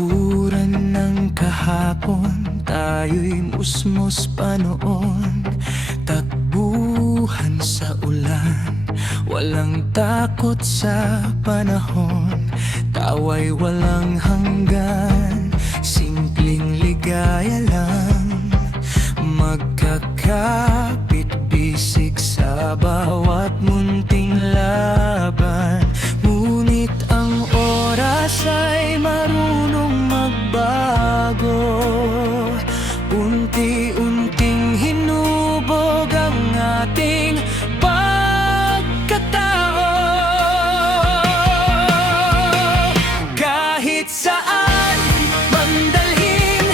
Talikuran ng kahapon, tayo'y musmos pa noon. Takbuhan sa ulan, walang takot sa panahon. Tawa'y walang hanggan, simpleng ligaya lang. Magkakapit bisig sa bawat munting laban. Ngunit ang oras ay marunong magbago. Unti-unting hinubog ang ating pagkatao. Kahit saan man dalhin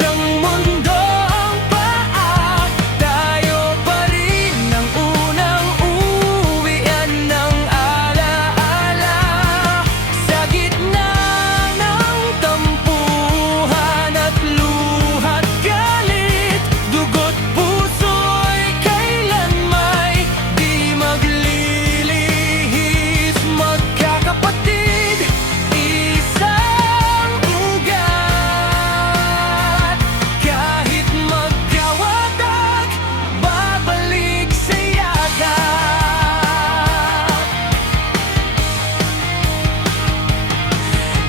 ng mundo ang paa, tayo pa rin ang unang uwian ng alaala. Sa gitna ng tampuhan at luha't galit, dugo't puso'y kailan may di maglilihis. Magkakapatid, isang ugat. Kahit magkawatak, babalik sa yakap.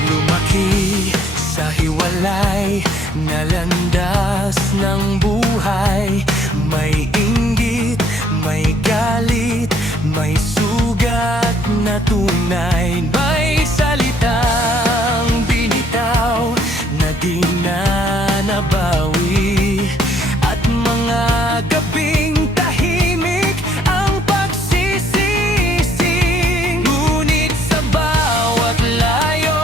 Lumaki sa hiwalay na landas ng buhay. May inggit, may galit, may sugat na tunay. May salitang binitaw na di na nabawi. At mga gabing tahimik ang pagsisising. Ngunit sa bawat layo,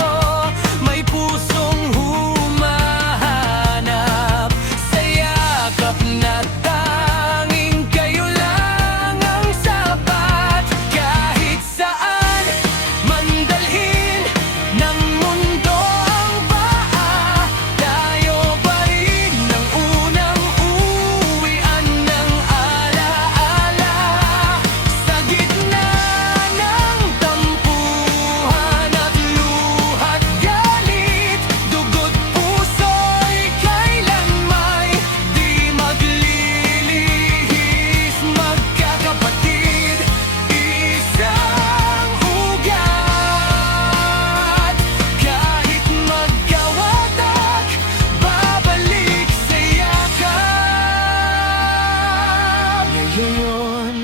may pusong humahanap sa yakap na tanging kayo lang ang sapat. Kahit saan man dalhin ng mundo ang paa, tayo pa rin ang unang uwian ng alaala. Sa gitna ng tampuhan at luha't galit, dugo't puso'y kailan may di maglilihis. Magkakapatid, isang ugat. Kahit magkawatak, babalik sa yakap. Ngayon,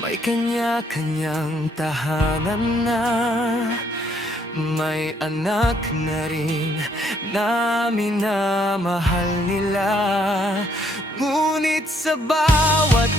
may kanya-kanyang tahanan na. May anak na rin na minamahal nila. Ngunit sa bawat